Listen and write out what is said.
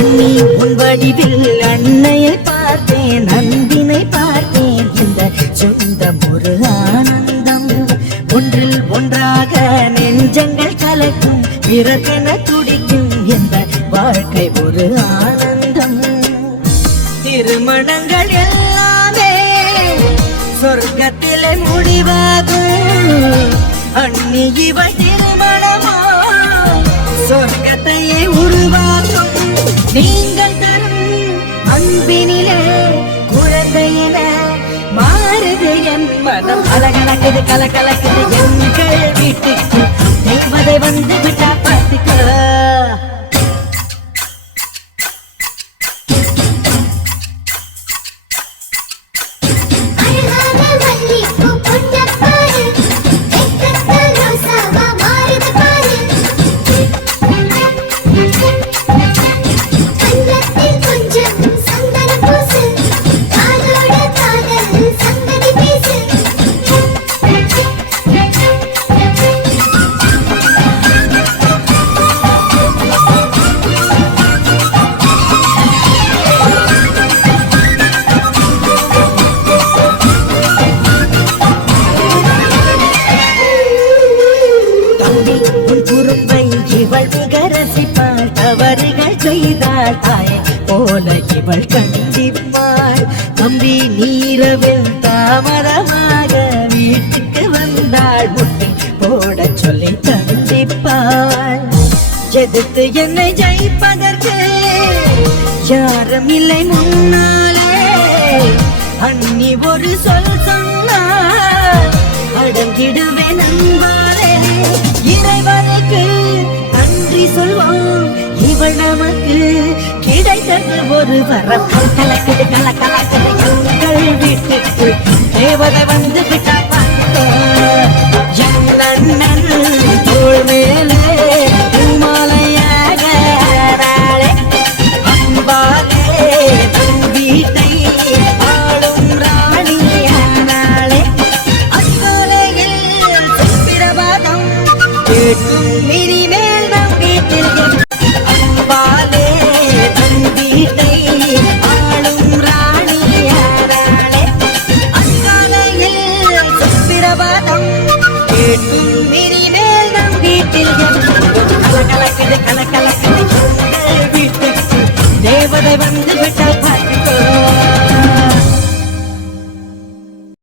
அண்ணி உன் வடிவில் அன்னையை பார்த்தேன் அன்பினை பார்த்தேன். இந்த சொந்தம் ஒரு ஆனந்தம் ஒன்றில் ஒன்றாக நெஞ்சங்கள் கலக்கும் பிறகென துடிக்கும் இந்த வாழ்க்கை ஒரு ஆனந்தம். திருமணங்கள் எல்லாமே சொர்க்கத்திலே முடிவாகும். அண்ணி இவள் ఇది కలకల కింది செய்தாள் தாயை போல இவள் கண்டிப்பாள் தம்பி நீரவில் தாமதமாக வீட்டுக்கு வந்தாள். முட்டி போட சொல்லி தண்டிப்பாள் எதிர்த்து என்னை ஜெயிப்பதற்கு யாரும் இல்லை முன்னாலே. அண்ணி ஒரு சொல் சொன்னால் அடங்கிடுவேன் நண்பா நமக்கு கிடைத்தது ஒரு வரம் கலக்குது கல கல தேவதை வந்து விட்டார்